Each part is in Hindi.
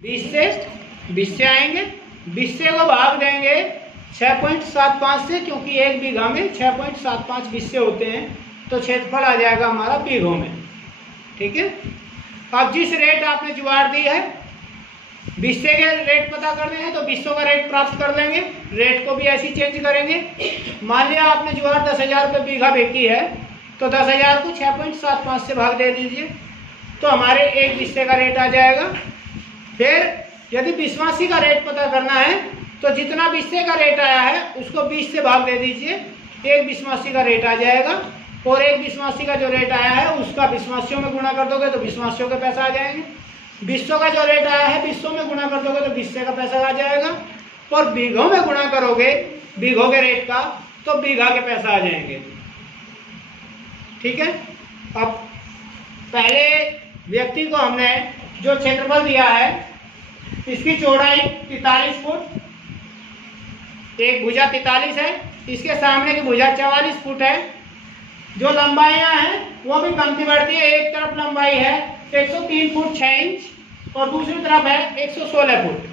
20 से आएंगे। 20 को भाग देंगे 6.75 से, क्योंकि एक बीघा में 6.75 बिस्से होते हैं, तो क्षेत्रफल आ जाएगा हमारा बीघों में। ठीक है। अब जिस रेट आपने जुगाड़ दी है, बिस्से के रेट पता करने हैं तो बिस्सों का रेट प्राप्त कर लेंगे। रेट को भी ऐसे चेंज करेंगे। मान लिया आपने जुगाड़ 10,000 रुपये बीघा बेची है, तो 10,000 को 6.75 से भाग दे दीजिए, तो हमारे एक बिस्से का रेट आ जाएगा। फिर यदि बिस्वासी का रेट पता करना है तो जितना बिस्से का रेट आया है उसको 20 से भाग दे दीजिए, एक बिस्वासी का रेट आ जाएगा। और एक बिस्वासी का जो रेट आया है उसका बिस्वासियों में गुणा कर दोगे तो बिस्वासियों के पैसा आ जाएंगे। बिस्सों का जो रेट आया है बिस्सों में गुणा कर दोगे तो बिस्से का पैसा आ जाएगा। और बीघों में गुणा करोगे बीघों के रेट का तो बीघा के पैसा आ जाएंगे। ठीक है। अब पहले व्यक्ति को हमने जो क्षेत्रफल दिया है, इसकी चौड़ाई 43 फुट, एक भुजा 43 है, इसके सामने की भुजा 44 फुट है। जो लंबाइयां हैं वो भी कमती बढ़ती है। एक तरफ लंबाई है 103 फुट 6 इंच और दूसरी तरफ है 116 फुट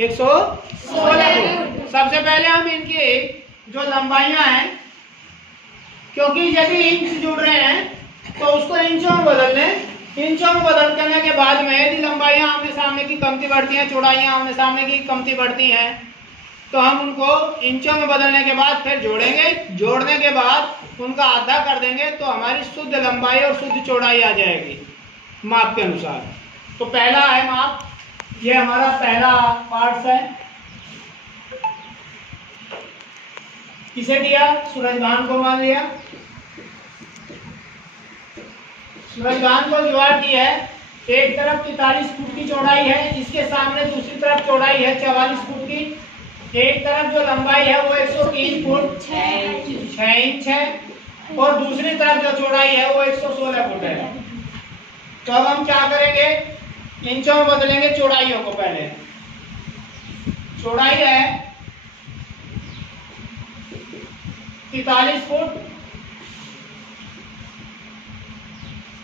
116 फुट। सबसे पहले हम इनकी जो लंबाइयां हैं, क्योंकि यदि इंच जुड़ रहे हैं तो उसको इंचों में बदल लें। इंचों में बदल करने के बाद में यदि लंबाइयां आमने सामने की कमती बढ़ती हैं, चौड़ाइयां आमने सामने की कमती बढ़ती हैं, तो हम उनको इंचों में बदलने के बाद फिर जोड़ेंगे। जोड़ने के बाद उनका आधा कर देंगे तो हमारी शुद्ध लंबाई और शुद्ध चौड़ाई आ जाएगी माप के अनुसार। तो पहला है माप, ये हमारा पहला पार्ट है। किसे दिया? सूरजभान को मान लिया। सूरजभान को जुगाड़ की है, एक तरफ 43 फुट की चौड़ाई है, इसके सामने दूसरी तरफ चौड़ाई है 44 फुट की। एक तरफ जो लंबाई है वो 103 फुट 6 इंच है और दूसरी तरफ जो चौड़ाई है वो 116 फुट है। तो अब हम क्या करेंगे? इंचों में बदलेंगे चौड़ाइयों को। पहले चौड़ाई है 43 फुट।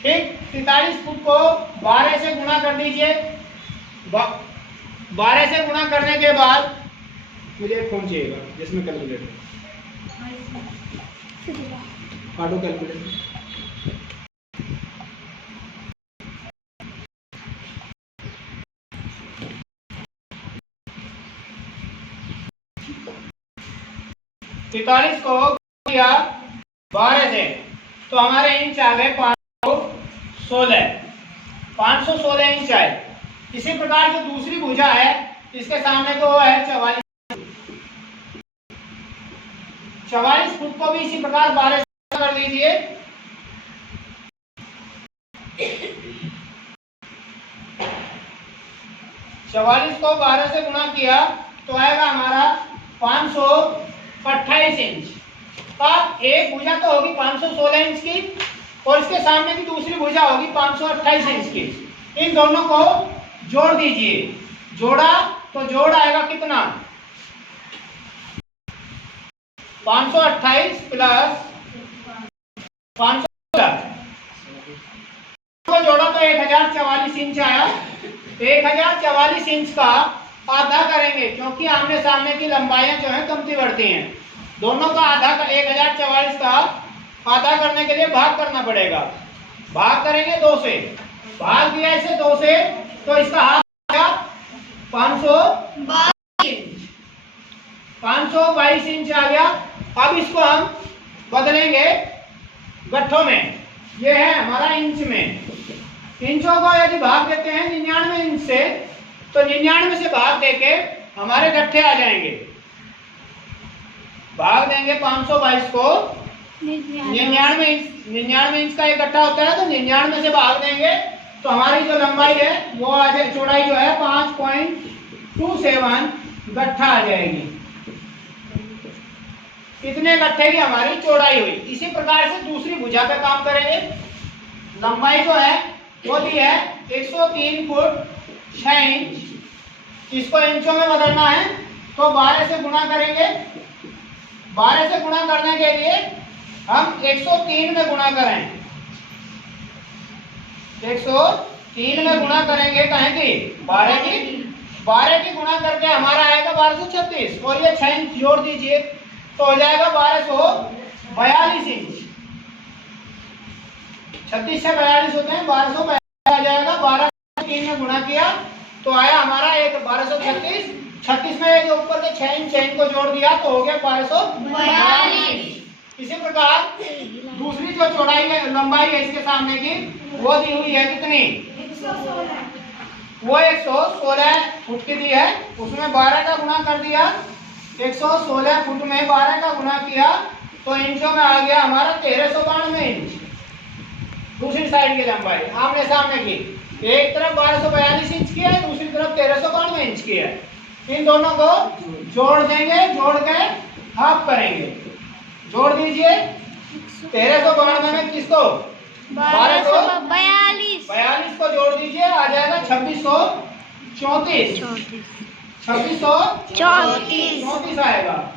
ठीक, 43 फुट को 12 से गुणा कर दीजिए। 12 से गुणा करने के बाद मुझे एक फोन चाहिएगा जिसमें कैलकुलेटर, ऑटो कैलकुलेटर। तैतालीस को किया 12 से तो हमारे इंच आ गए 516 इंच आए। इसी प्रकार जो दूसरी भुजा है इसके सामने को वो है 44 फुट को भी इसी प्रकार 12 से कर दीजिए। चवालीस को 12 से गुणा किया तो आएगा हमारा 528 इंच। अब एक भुजा तो होगी 516 इंच की और इसके सामने की दूसरी भुजा होगी 528 इंच की। इन दोनों को जोड़ दीजिए। जोड़ा तो जोड़ आएगा कितना? 528 प्लस 516 को जोड़ा तो 1044 इंच आया। 1044 इंच का आधा करेंगे, क्योंकि आमने सामने की लंबाइयां जो है कमती बढ़ती हैं। दोनों का आधा 1044 का आधा करने के लिए भाग करना पड़ेगा। भाग करेंगे 2 से। भाग दिया इसे 2 से तो इसका हाफ आ गया 522 इंच। 522 इंच आ गया। अब इसको हम बदलेंगे गट्ठों में। ये है हमारा इंच में। इंचों को यदि भाग देते हैं 99 इंच से तो 99 से भाग देके हमारे गट्ठे आ जाएंगे। भाग देंगे 522 को 99 इंच का एक गट्ठा होता है, तो 99 से भाग देंगे तो हमारी जो लंबाई है वो आ जाए, चौड़ाई जो है 5.27 गट्ठा आ जाएगी। कितने गट्ठे की हमारी चौड़ाई हुई। इसी प्रकार से दूसरी भुजा पे काम करेंगे। लंबाई जो है वो दी है 103 फुट 6 इंच। इसको इंचों में बदलना है तो 12 से गुणा करेंगे। 12 से गुणा करने के लिए हम 103 में गुणा करें। 3 में गुणा करेंगे कहें कि 12 की गुणा करके हमारा आएगा 1236 और ये 6 इंच जोड़ दीजिए तो हो जाएगा 1242 इंच। 36 से 42 होते हैं, 1242 आ जाएगा। 12 3 में गुणा किया तो आया हमारा एक 1236। 36 में जो ऊपर के 6 इंच चेन को जोड़ दिया तो हो गया 1242। इसी प्रकार दूसरी जो चौड़ाई है लंबाई है इसके सामने की वो दी हुई है कितनी, वो 116 फुट की दी है, उसमें 12 का गुणा कर दिया। 116 फुट में 12 का गुणा किया तो इंचों में आ गया हमारा 1392 इंच। दूसरी साइड की लंबाई आमने सामने की, एक तरफ 1242 इंच की है, दूसरी तरफ 1392 इंच की है। इन दोनों को जोड़ देंगे, जोड़ के हाफ करेंगे। जोड़ दीजिए 1392 में किसको, 1242 को जोड़ दीजिए, आ जाएगा 2634। 2634 आएगा।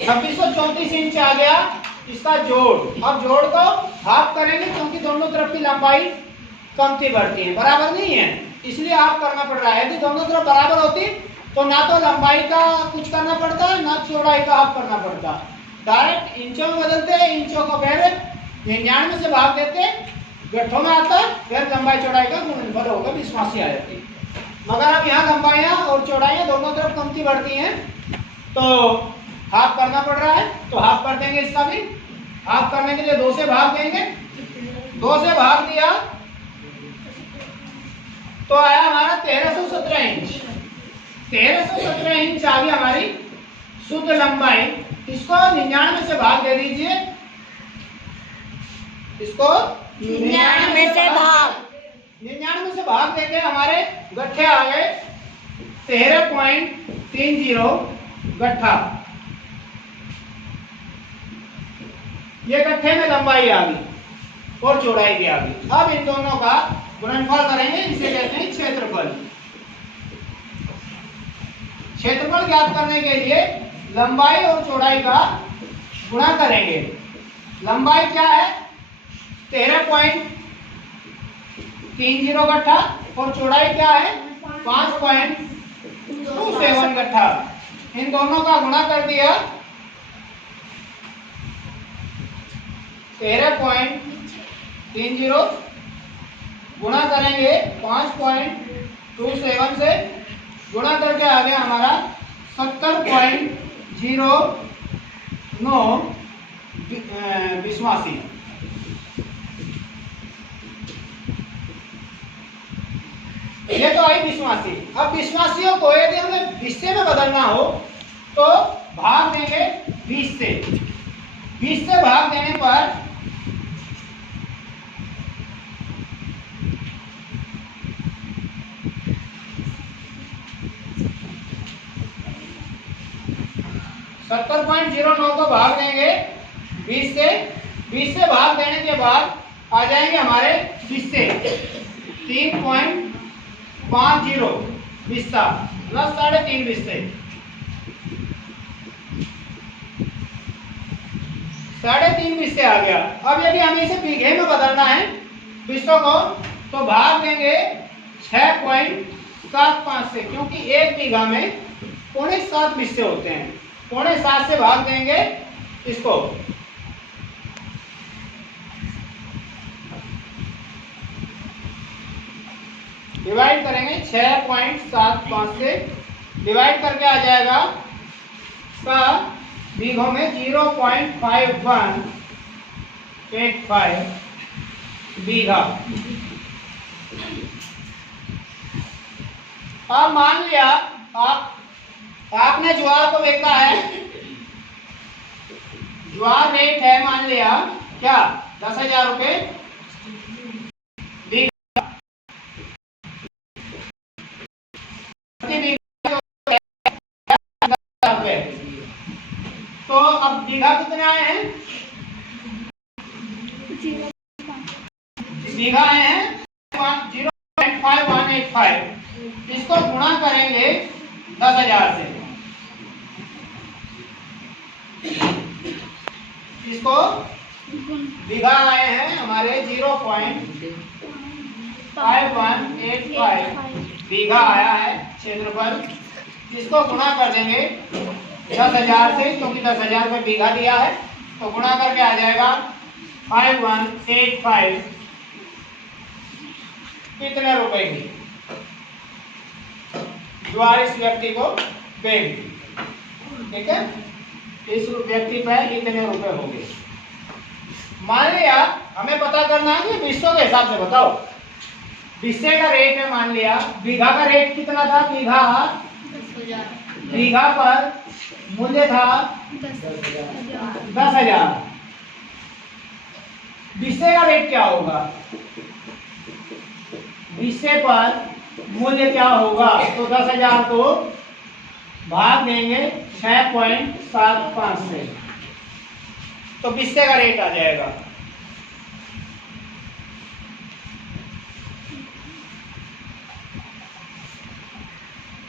2634 इंच आ गया इसका जोड़। अब जोड़ को हाफ करेंगे क्योंकि दोनों तरफ की लंबाई कमती बढ़ती है, बराबर नहीं है, इसलिए हाफ करना पड़ रहा है। यदि दोनों तरफ बराबर होती तो ना तो लंबाई का कुछ करना पड़ता ना चौड़ाई का हाफ करना पड़ता। डायरेक्ट इंचों में बदलते, इंचों को फिर 99 से भाग देते, गठों में आता, फिर लंबाई चौड़ाई का गुणनफल होगा 20 आ जाती। मगर अब यहाँ लंबाइयाँ और चौड़ाइयाँ दोनों तरफ कमती बढ़ती हैं तो हाफ करना पड़ रहा है, तो हाफ कर देंगे। इसका भी हाफ करने के लिए 2 से भाग देंगे। 2 से भाग दिया तो आया हमारा 1317 इंच। 1317 इंच आ गई हमारी शुद्ध लंबाई। इसको 99 से भाग दे दीजिए, इसको 99 से भाग देके हमारे गट्ठे आ गए 13.30 गट्ठा। ये गट्ठे में लंबाई आ गई और चौड़ाई भी आ गई। अब इन दोनों का गुणनफल करेंगे, इसे कहते हैं क्षेत्रफल। क्षेत्रफल ज्ञात करने के लिए लंबाई और चौड़ाई का गुणा करेंगे। लंबाई क्या है 13.30 गट्ठा और चौड़ाई क्या है 5.27 गट्ठा। इन दोनों का गुणा कर दिया 13.30 गुणा करेंगे 5.27 से, गुणा करके आ गया हमारा 70.09 विश्वासी। ये तो आई विश्वासी। अब विश्वासियों को यदि हमें हिस्से में बदलना हो तो भाग देंगे 20 से। 20 से भाग देने पर 70.09 को भाग देंगे 20 से। 20 से भाग देने के बाद आ जाएंगे हमारे 20 से 3.50 हिस्सा प्लस 3.5 हिस्से। 3.5 हिस्से आ गया। अब यदि हमें इसे बीघे में बदलना है हिस्सों को तो भाग देंगे 6.75 से, क्योंकि एक बीघा में 7.25 हिस्से होते हैं। 7.25 से भाग देंगे इसको। डिवाइड करेंगे 6.75 से, डिवाइड करके आ जाएगा इसका बीघों में 0.5185 बीघा। अब मान लिया आपने ज्वार को बेचा है, ज्वार रेट है मान लिया क्या 10,000 रुपये बीघा। तो अब बीघा कितने आए हैं, बीघा आए हैं 0.5185। इसको गुणा करेंगे 10,000 से, इसको बीघा आए हैं हमारे 0.5185 5185 बीघा आया है क्षेत्रफल। इसको गुणा कर देंगे 10,000 से, क्योंकि 10,000 में बीघा दिया है, तो गुणा करके आ जाएगा 5185 कितने रुपए की ज्वार इस व्यक्ति को देगी। ठीक है, इस व्यक्ति पर इतने रुपए होंगे। मान लिया हमें पता करना है कि बिस्सों के हिसाब से बताओ। बिस्से का रेट है, मान लिया बीघा का रेट कितना था, बीघा पर मूल्य था 10,000। बिस्से का रेट क्या होगा, बिस्से पर मूल्य क्या होगा, तो 10,000 को भाग देंगे 6.75 से, तो बिस्से का रेट आ जाएगा।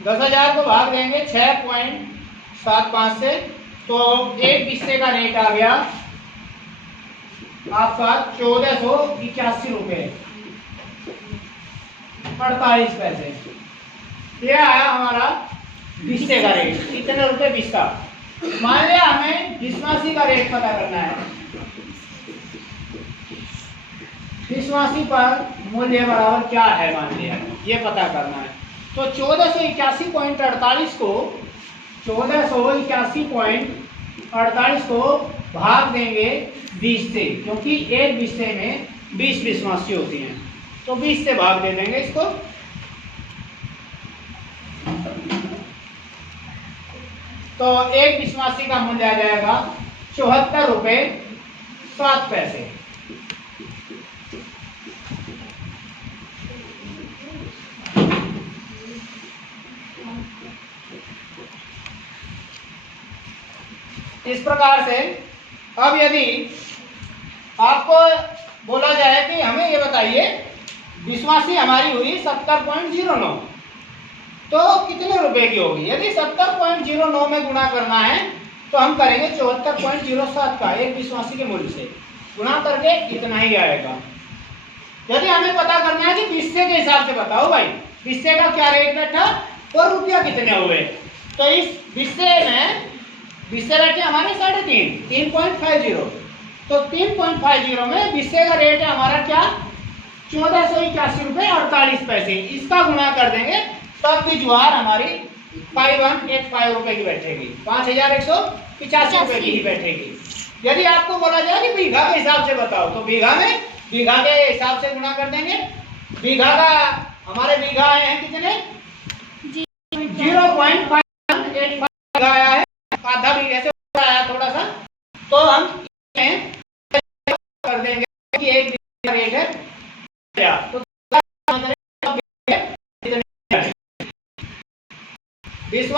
दस 10,000 को भाग देंगे 6.75 से, तो एक बिस्से का रेट आ गया आपका 1481 रुपये 48 पैसे। ये आया हमारा बिस्से का रेट, कितने रुपए बिस्सा। मान लिया हमें बिस्वासी का रेट पता करना है। बिस्वासी पर मूल्य बराबर क्या है, मान लिया ये पता करना है। तो 1481.48 को 1481.48 को भाग देंगे 20 से, क्योंकि एक बिस्से में 20 बिस्वासी होती हैं, तो 20 से भाग दे देंगे इसको। तो एक बिस्वासी का मूल्य आ जाएगा 74 रुपये 7 पैसे। इस प्रकार से अब यदि आपको बोला जाए कि हमें ये बताइए बिस्वासी हमारी हुई 70.09, तो कितने रुपए की होगी। यदि 70.09 में गुणा करना है तो हम करेंगे 74.07 का एक बिस्वासी के मूल्य से गुणा करके इतना ही आएगा। यदि हमें पता करना है कि बिस्से के हिसाब से बताओ भाई, बिस्से का क्या रेट बैठा और रुपया कितने हुए, तो इस बिस्से में बिस्से बैठे हमारे 3.50, तो 3.50 में बिस्से का रेट है हमारा क्या 1481 रुपये 48 पैसे। इसका गुणा कर देंगे तब भी ज्वार हमारी 5185 रुपए की बैठेगी, 5185 रुपए की ही बैठेगी। यदि आपको बोला जाए कि बीघा के हिसाब से बताओ, तो बीघा के हिसाब से गुणा कर देंगे। बीघा का हमारे बीघा आए हैं कितने 0.585 बीघा आया है, आधा बीघे से आया थोड़ा सा, तो हम कर देंगे कि एक बीघा रेट है तो 20